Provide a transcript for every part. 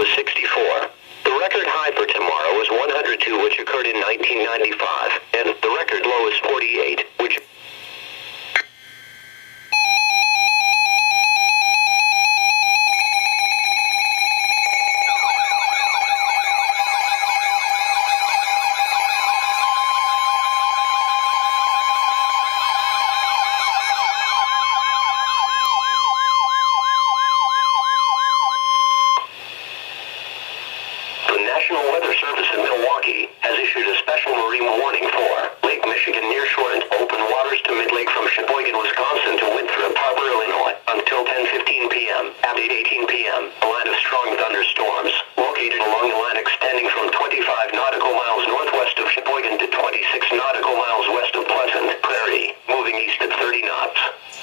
was 64. The record high for tomorrow is 102, which occurred in 1995, and the record low is 48, which... The National Weather Service in Milwaukee has issued a special marine warning for Lake Michigan nearshore and open waters to mid-lake from Sheboygan, Wisconsin to Winthrop Harbor, Illinois, until 10:15 p.m. At 8:18 p.m., a line of strong thunderstorms located along the line extending from 25 nautical miles northwest of Sheboygan to 26 nautical miles west of Pleasant Prairie, moving east at 30 knots.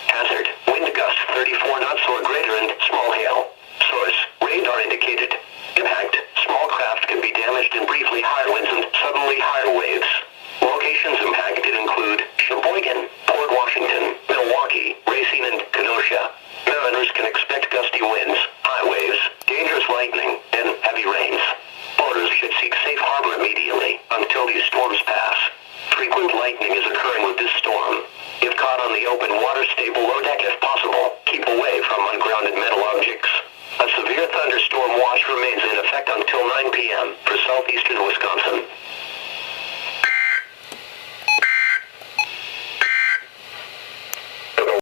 Hazard: wind gusts 34 knots or greater and small hail. Source: radar indicated. Impact: small craft can be damaged in briefly higher winds and suddenly higher waves. Locations impacted include Sheboygan, Port Washington, Milwaukee, Racine, and Kenosha. Mariners can expect gusty winds, high waves, dangerous lightning, and heavy rains. Boaters should seek safe harbor immediately until these storms pass. Frequent lightning is occurring with this storm. If caught on the open water, stay below deck if possible. Keep away from ungrounded metal objects. A severe thunderstorm watch remains in effect until 9 p.m. for southeastern Wisconsin.